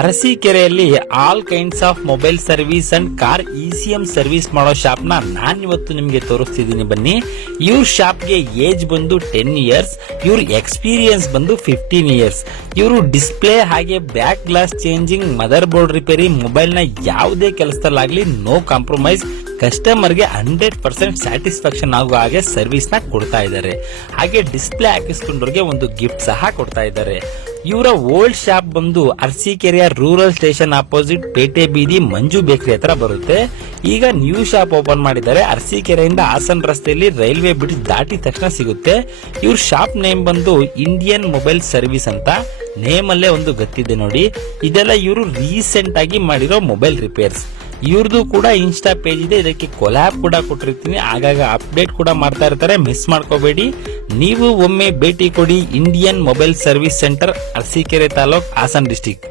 ಅರಸೀಕೆರೆಯಲ್ಲಿ all kinds of mobile service and car ECM service ಮಾಡೋ shop ನಾನ್ ಇವತ್ತು ನಿಮ್ಗೆ ತೋರಿಸ್ತಿದ್ದೀನಿ. ಬನ್ನಿ. ಇವ್ರ ಶಾಪ್ಗೆ ಏಜ್ ಬಂದು 10 ಇಯರ್ಸ್, ಇವ್ರ ಎಕ್ಸ್ಪೀರಿಯನ್ಸ್ ಬಂದು 15 ಇಯರ್ಸ್. ಇವರು ಡಿಸ್ಪ್ಲೇ ಹಾಗೆ back glass changing, mother board repair, mobile ನ ಯಾವುದೇ ಕೆಲಸದಲ್ಲಾಗ್ಲಿ ನೋ ಕಾಂಪ್ರಮೈಸ್, ಕಸ್ಟಮರ್ ಗೆ 100% ಸ್ಯಾಟಿಸ್ಫ್ಯಾಕ್ಷನ್ ಆಗುವ ಹಾಗೆ ಸರ್ವಿಸ್ ನ ಕೊಡ್ತಾ ಇದ್ದಾರೆ. ಹಾಗೆ ಡಿಸ್ಪ್ಲೇ ಹಾಕಿಸ್ಕೊಂಡ್ರಿಗೆ ಒಂದು ಗಿಫ್ಟ್ ಸಹ ಕೊಡ್ತಾ ಇದ್ದಾರೆ. ಇವರ ಓಲ್ಡ್ ಶಾಪ್ ಬಂದು ಅರಸೀಕೆರೆಯ ರೂರಲ್ ಸ್ಟೇಷನ್ ಅಪೋಸಿಟ್ ಪೇಟೆ ಬೀದಿ ಮಂಜು ಬೇಕರಿ ಹತ್ರ ಬರುತ್ತೆ. ಈಗ ನ್ಯೂ ಶಾಪ್ ಓಪನ್ ಮಾಡಿದ್ದಾರೆ. ಅರಸೀಕೆರೆಯಿಂದ ಹಾಸನ್ ರಸ್ತೆಯಲ್ಲಿ ರೈಲ್ವೆ ಬ್ರಿಡ್ಜ್ ದಾಟಿ ತಕ್ಷಣ ಸಿಗುತ್ತೆ. ಇವ್ರ ಶಾಪ್ ನೇಮ್ ಬಂದು ಇಂಡಿಯನ್ ಮೊಬೈಲ್ ಸರ್ವಿಸ್ ಅಂತ. ನೇಮ್ ಅಲ್ಲೇ ಒಂದು ಗೊತ್ತಿದೆ ನೋಡಿ. ಇದೆಲ್ಲ ಇವರು ರೀಸೆಂಟ್ ಆಗಿ ಮಾಡಿರೋ ಮೊಬೈಲ್ ರಿಪೇರ್ಸ್. ಇವ್ರದ್ದು ಕೂಡ ಇನ್ಸ್ಟಾ ಪೇಜ್ ಇದೆ, ಇದಕ್ಕೆ ಕೊಲ್ಯಾಬ್ ಕೂಡ ಕೊಟ್ಟಿರ್ತೀನಿ. ಆಗಾಗ ಅಪ್ಡೇಟ್ ಕೂಡ ಮಾಡ್ತಾ ಇರ್ತಾರೆ, ಮಿಸ್ ಮಾಡ್ಕೋಬೇಡಿ. ನೀವು ಒಮ್ಮೆ ಭೇಟಿ ಕೊಡಿ. Indian mobile service centre, Arsikere taluk, Hassan district.